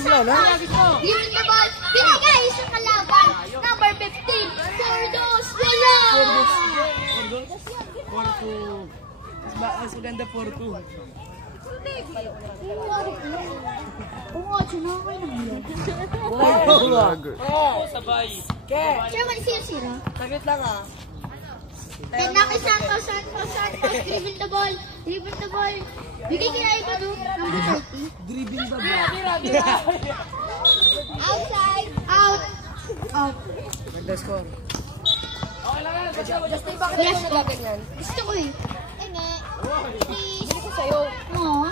Wala na. Dribble the ball. Binigay sa kalaban. Number 15. Fordos. Wala. 4-2. Mas maganda 4-2. Oo nga, sinakay na yun. Sabay. Siya man sira. Saglit lang ah. Penaki Santos. Dribble the ball. Bigay kina iba doon. Number 30. Dribbling ba? Outside. Out. Ganda score. Gusto ko eh. Please. Hindi ko sa'yo. Oo.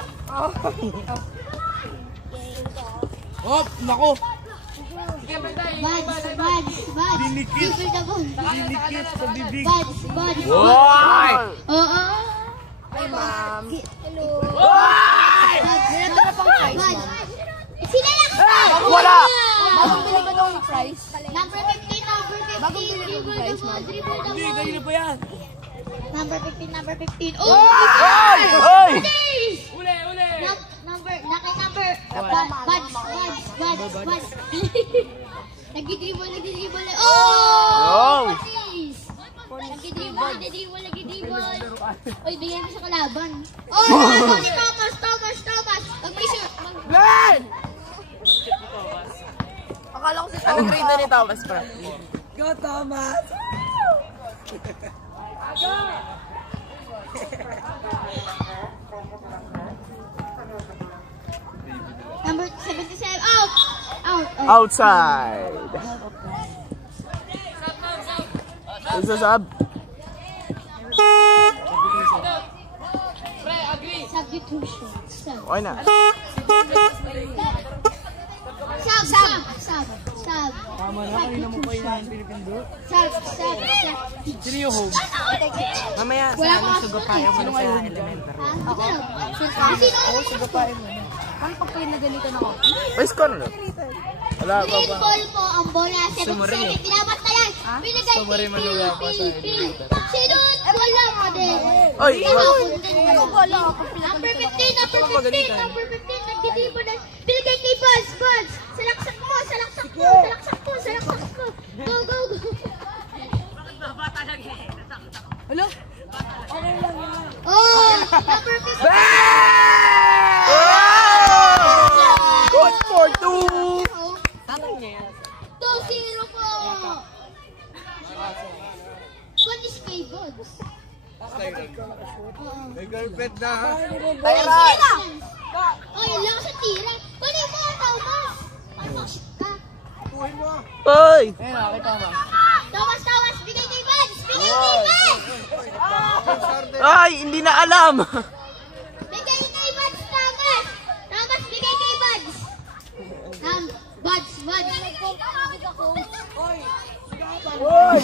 Oh, nako. Buds. Dinikit. Dribble the ball. Dinikit sa bibig. Buds. Why? Oo. Ay, ma'am. Hello. Why? Meron ka pang prize, ma'am. Sila lang. Wala. Bagong bili ba daw yung prize? Number 15. Bagong bili ba yung prize, ma'am? Dribble the Hindi, ball. kanina pa yan. Number 15. Oh! Ay! Ay! Uli! Number. Buds. Nagidribble. Oh! Patis! Nagidribble. Oy, bigyan mo sa kalaban. Oh! Ni Thomas. Mag-mission. Glenn! Akala ko si Tom grade na ni Thomas, bro. Go, Thomas! Number 77. Out. Outside. Isa sab. Substitution. Okay na. Sub. Tama na, kanina mo pa yung Pilipindo. Sub. Sino yung home? Mamaya Wala sa pa anong sugapayan mo na sa elementary. Ako lang. Oo, sugapain mo. Paano pag kayo nagalitan ako? Ay, score na. Wala, Green baba. ball po ang bola. 7-7. Sumari. Pinamat na yan. Pinagay. Sumari maluwa pa sa Sinut. Wala ka din. Ay! Wala. Number 15. Nagdidribo na. Pinagay kay Buds. Salaksak mo. Go. Hello? Oh! Number 15. Good for two! Tatay niya yan. 2-0 po. What is kay Buds? May girlfriend na ha? Tira! Ay, lang sa tira. Balik mo, Thomas. Ka. Ay! Ayun, okay, Thomas. Thomas, bigay kay Buds. Ay, hindi na alam! Bigay kay Buds, Thomas. Bigay kay Buds. Buds. Oy!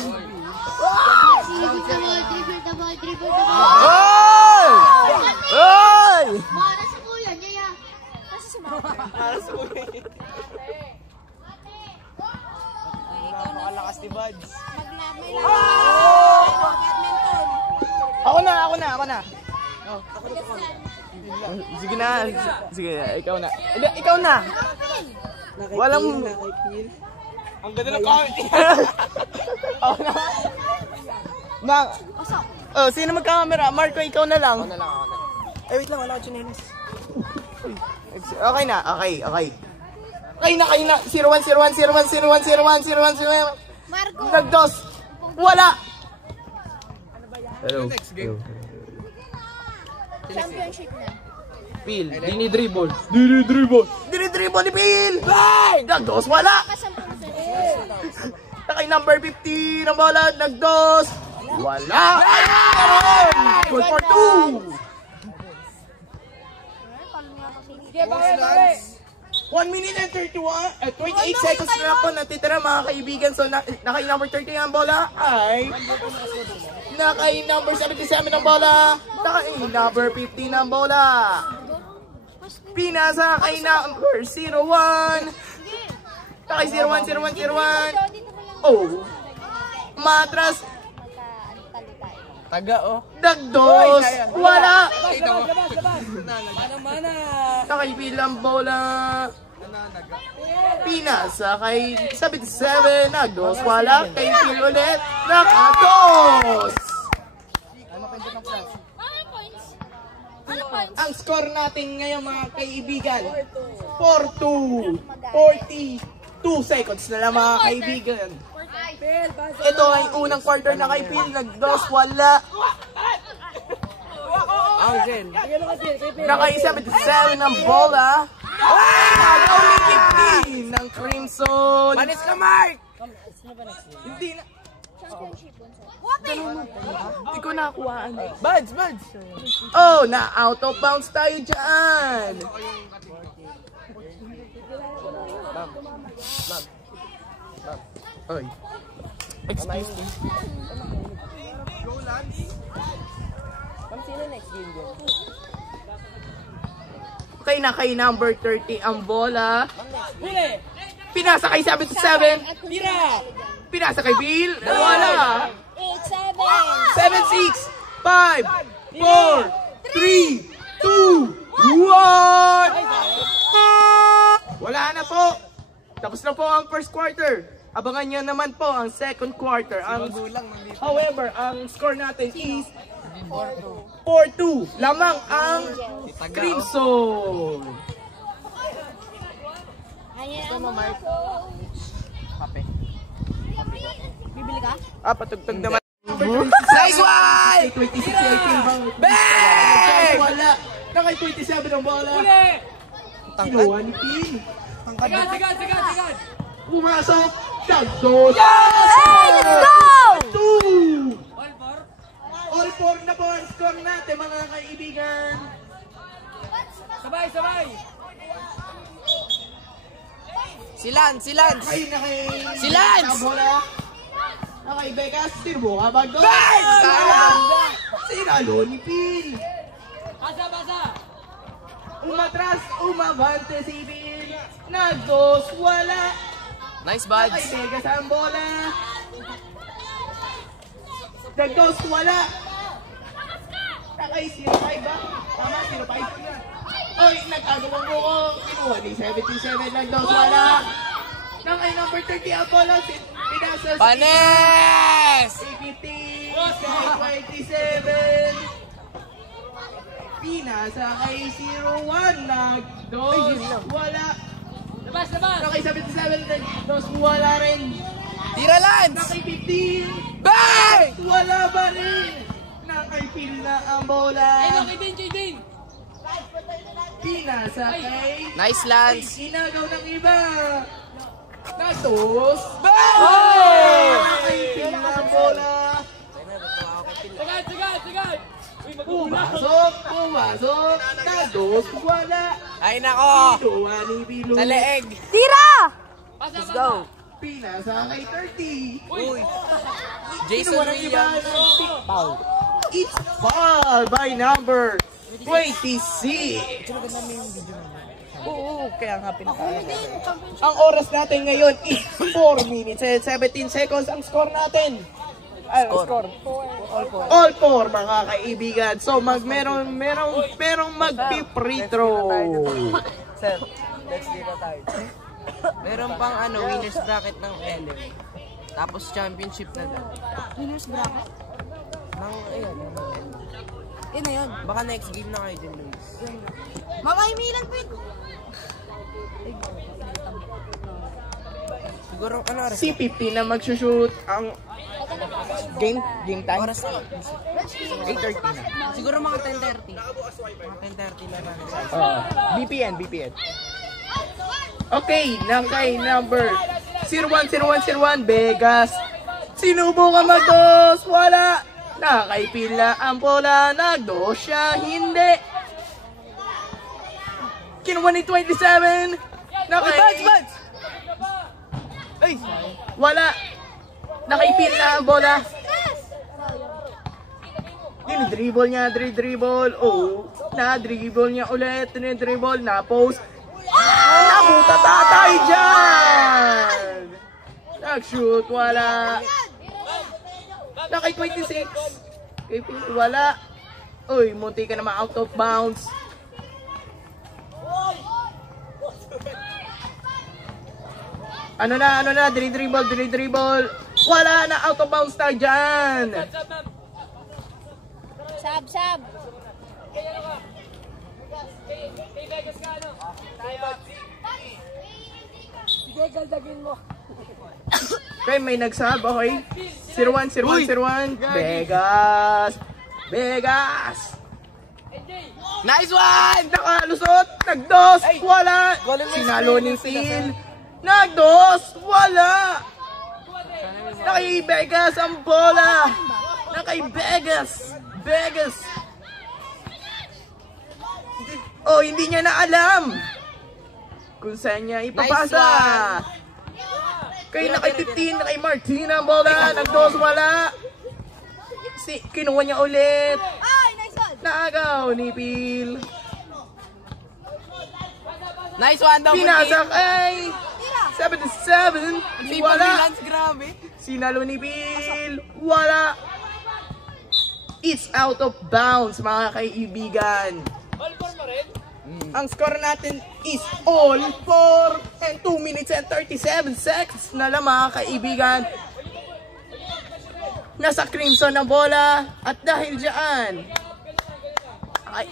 Dribble the ball. Ay! Ay! Para sa kuya, Jaya. Napakalakas ni Buds. Badminton. Ako na. Sige na. Sige, ikaw na. Ikaw na. Walang... Ang ganda ng comment. Ako na. Oh, sino magka-camera? Marco, ikaw na lang. Ako na lang. Eh, wait lang. Wala ko chinelas. Okay na. Okay. Kayo na. 0-1. Marco. Nagdos. Wala. Hello. Championship na. Phil, dinidribble ni Phil! Bang! Nagdos, wala! Nakay number 50 ng bola, nagdos! Wala! Ayun! Goal for 2! 1 minute and 28 seconds na lang po natitira mga kaibigan. So nakay number 30 ang bola ay nakay number 77 ang bola, nakay number 50 ang bola. Pinasa kay number 01. Nakay 01. Oh. Matras. Taga, oh. Dagdos. Wala. Mana. Nakay bilang bola. Pinasa kay 77, nagdos, wala. Kay Phil ulit, nakados! Ang score natin ngayon mga kaibigan, 4-2, 42 seconds na lang mga kaibigan. Ito ay unang quarter na kay Phil, nagdos, wala. Naka 77 ng bola. Only 15 ng Crimson. Manis ka, Mark! Hindi na. Hindi ko nakuhaan. Buds! Oh, na out of bounds tayo dyan. Oy. Excuse me. Okay na kay number 30 ang bola. Pinasa kay 77. Pinasa kay Bill. Wala. 7-6. 5, 4, 3, 2, 1. Wala na po. Tapos na po ang first quarter. Abangan nyo naman po ang second quarter. However, ang score natin is 4-2. Lamang ang Crimson. Bibili ka? Patugtog naman. Nice one! 26-18. Bang! Wala. Nakay 27 ang bola. Kinuha ni Pin. Sigad! Pumasok. Tagdos. Let's go! 2. All 4 na po ang score natin mga kaibigan. Sabay! Kay na kay... Si Lance! Bola. Nakay Becas. Tirbo ka ba doon? Sinalo ni Pin. Basa! Umatras, umabante si Pin. Nagdos, wala. Nice, Nakay buds. Becas ang bola. Nagdos, wala. Nakay 05 ba? Tama, 05. Oy, nag-agawang buko. Kinuha ni 77. Nagdos, wala. Nakay number 30 ang bola. Pinasa si Panes! 27. Pinasa kay 01. Nagdos, wala. Labas! Nakay 77. Nagdos, wala rin. Tira, Lance! Nakay 15. Bang! Wala ba rin? Nakay-pil na ang bola. Kay Din! Pinasa kay... Nice, Lance! Inagaw ng iba. Nagdos. Bang! Nakay-pil na ang bola. Sigad! Pumasok. Nagdos. Wala. Ay, nako! Kinuha ni Bilo. Sa leeg! Tira! Let's Go! Pinasa kay 30. Uy! Jason Kinuha ng iba. Williams. It's foul by number 26. Oo, kaya nga pinaka. Ang oras natin ngayon is 4 minutes and 17 seconds ang score natin. Score. All 4 mga kaibigan. So merong magpi-free throw. Sir, let's get a tayo. Meron pang winners bracket ng LM. Tapos championship na doon. Winners bracket? Ayun. Na yun. Baka next game na kayo din, Luis. Milan po yun. Siguro, oras? Si 50 na magsushoot ang game time. Oras 8:30 na. Siguro mga 10:30. Mga 10:30 na lang. BPN. Okay, kay number 010101 Vegas. Sinubukan magdos, wala. Nakaipila ang bola, nagdos siya, hindi. Kinuha ni 27. Buds! Ay, wala. Nakaipila ang bola. Dinidribble niya, oh. Na-dribble niya ulit, dinidribble, na-post. Nabuta tayo dyan! Nag-shoot, wala. Nakay 26. Kay Pink, wala. Uy, munti ka naman out of bounds. Ano na, dribble. Wala na, out of bounds na dyan. Sab. Sige, galdagin mo. Okay, may nagsab, okay. 0-1. Vegas. Nice one! Nakalusot, nagdos, wala. Sinalo ni Phil. Nagdos, wala. Nakay Vegas ang bola. Nakay Vegas. Oh, hindi niya na alam kung saan niya ipapasa. Kay nakay 15, nakay Martina ang bola. Nagdos, wala. Kinuha niya ulit. Ay, nice one. Naagaw ni Phil. Nice one, double Pinasak ay 77. Wala. Grabe. Sinalo ni Phil. Wala. It's out of bounds, mga kaibigan. Ang score natin is all 4 and 2 minutes and 37 seconds na lang, mga kaibigan. Nasa Crimson ang bola. At dahil dyan, ay,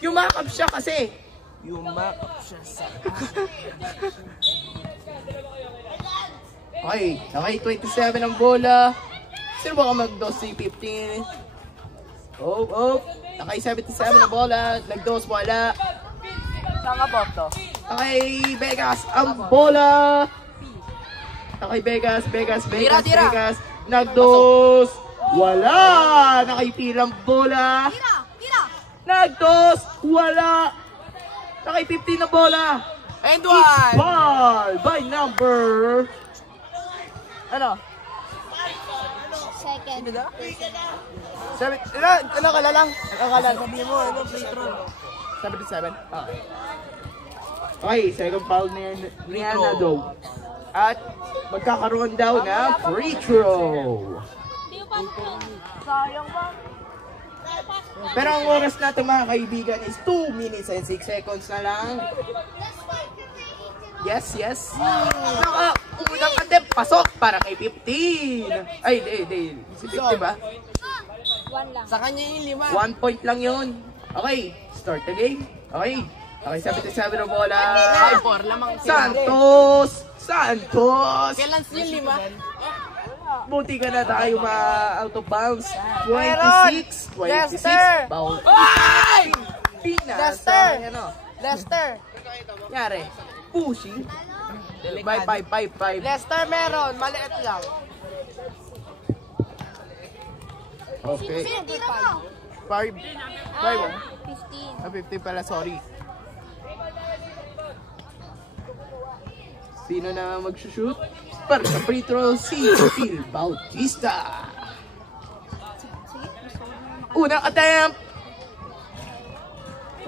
yumakap siya kasi. Yumakap siya sa... Okay, 27 ang bola. Sino ba ka mag-dos si 15? Oh. Nakay 77 ang bola. Nag-dos, wala. Saan ka, Porto? Nakay Vegas ang bola. Nakay Vegas. Tira. Nag-dos, wala. Nakay Phil ang bola. Tira. Nag-dos, wala. Nakay 15 ang bola. And It's one! ball by number. Ano? Second. Ano kala lang? Sabi mo, free throw. 77? Okay, second foul ni Anado. At magkakaroon daw ng free throw. Sayang ba? Pero ang oras natin, mga kaibigan, is 2 minutes and 6 seconds na lang. Yes. Unang attempt, pasok para kay 15. Ay, di. Si 50 ba? One lang. Sa kanya yung 1 5. point lang yun. Okay, start the game. Okay, 77 ang bola. 5-4, lamang Santos! Kailan yung 5? Buti ka na tayo out of bounds. 26. Foul. Ay! Lester! Ano? Lester! Nangyari? Pushing. 5. Lester meron, maliit lang. Okay. Tira mo. 5 15. 50 pala, sorry. Sino na mag-shoot? Para sa free throw, si Phil Bautista. Unang attempt.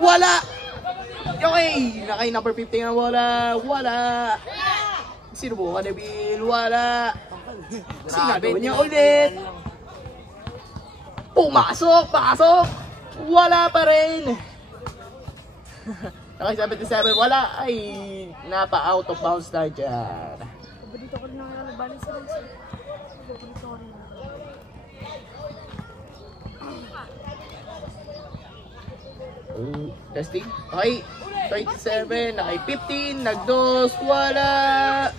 Wala. Okay, nakay number 15 ang wala. Sinubukan ni Bill, wala. Sinagawa niya ulit. Pumasok. Wala pa rin. Nakay 77, wala. Ay, napa-out of bounds na dyan. Dito ko rin balik sa rin. Testing. Okay, 27, nakay 15, nag-dos, wala.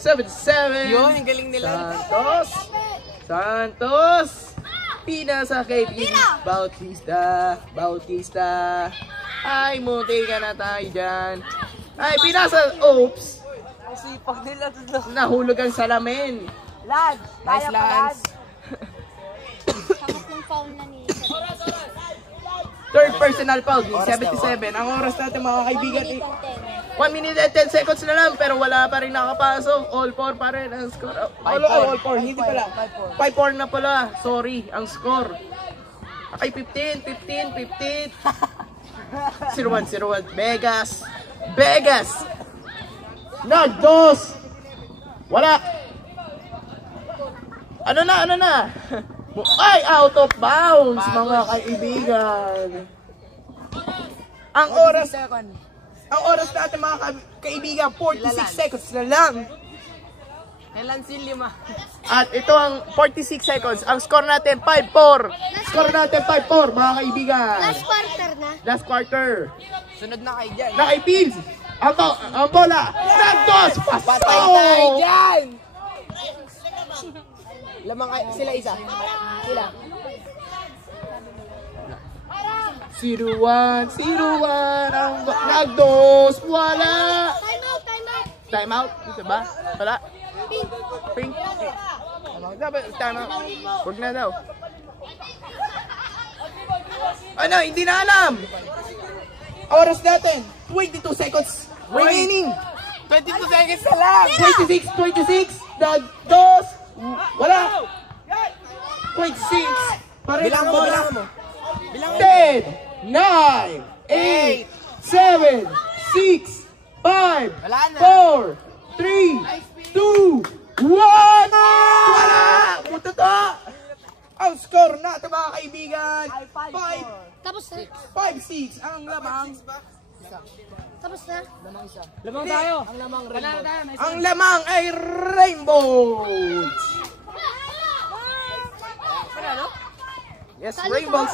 77. Yun, yung galing nila. Santos. Pinasa kay Bautista. Ay, munti ka na tayo dyan. Ay, pinasa. Oops. Ang sipag nila doon. Nahulog ang salamin. Lad! Nice, Kaya pa, Lad! Lance. Sakot yung foul na ni Third personal foul, 77. Ang oras natin, mga kaibigan, 1 minute and 10 seconds na lang, pero wala pa rin nakapasok. All 4 pa rin ang score. All 4, hindi pala. 5-4 na pala. Sorry, ang score. Okay, 15. 0-1. Vegas. Nagdos. Wala. Ano na? Ay, out of bounds, mga kaibigan. Ang Ang oras natin mga kaibigan, 46 seconds na lang. Kailan si Lima? At ito ang 46 seconds. Ang score natin, 5-4. Score natin, 5-4, mga kaibigan. Last quarter na. Last quarter. Sunod na kayo dyan. Na kay Pills. Ang bola. Santos. Patay Paso. tayo dyan! Lamang kayo, sila isa. Sila. 0-1. Ang nagdos. Wala. Time out, time out. Time out. Ito ba? Wala. Pink. Dapat time out. Huwag na daw. Ano? Hindi na alam. Oras natin. 22 seconds remaining. 22 seconds na lang! 26. Nagdos. Wala. 26. Bilangan mo, bilangan mo. 10, 9, 8, 7, 6, 5, Wala na. 4, 3, 2, 1! Wala! Puto to! Ang score na ito mga kaibigan, Tapos na. 5-6 ang lamang. Tapos na. Lamang tayo. Ang lamang rainbow. Ang lamang ay rainbow. Yes,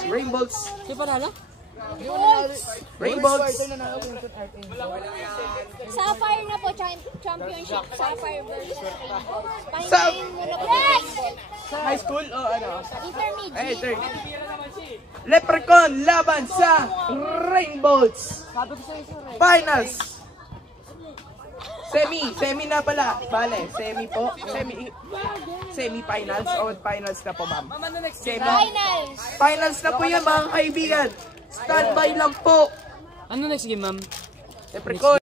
rainbows. Siya panalo? Rainbows. Sapphire na po, championship. Sapphire versus Rainbow. Sa- Pahingayin muna po. Yes! High school o ano? Intermediate. Third. Leprechaun laban sa Rainbows. Sabi ko sa'yo, sir. Finals. Semi na pala. Bale, semi-finals o finals na po, ma'am. Finals. Finals na po yan, mga kaibigan. Standby lang po. Ano next game, ma'am? Leprechaun.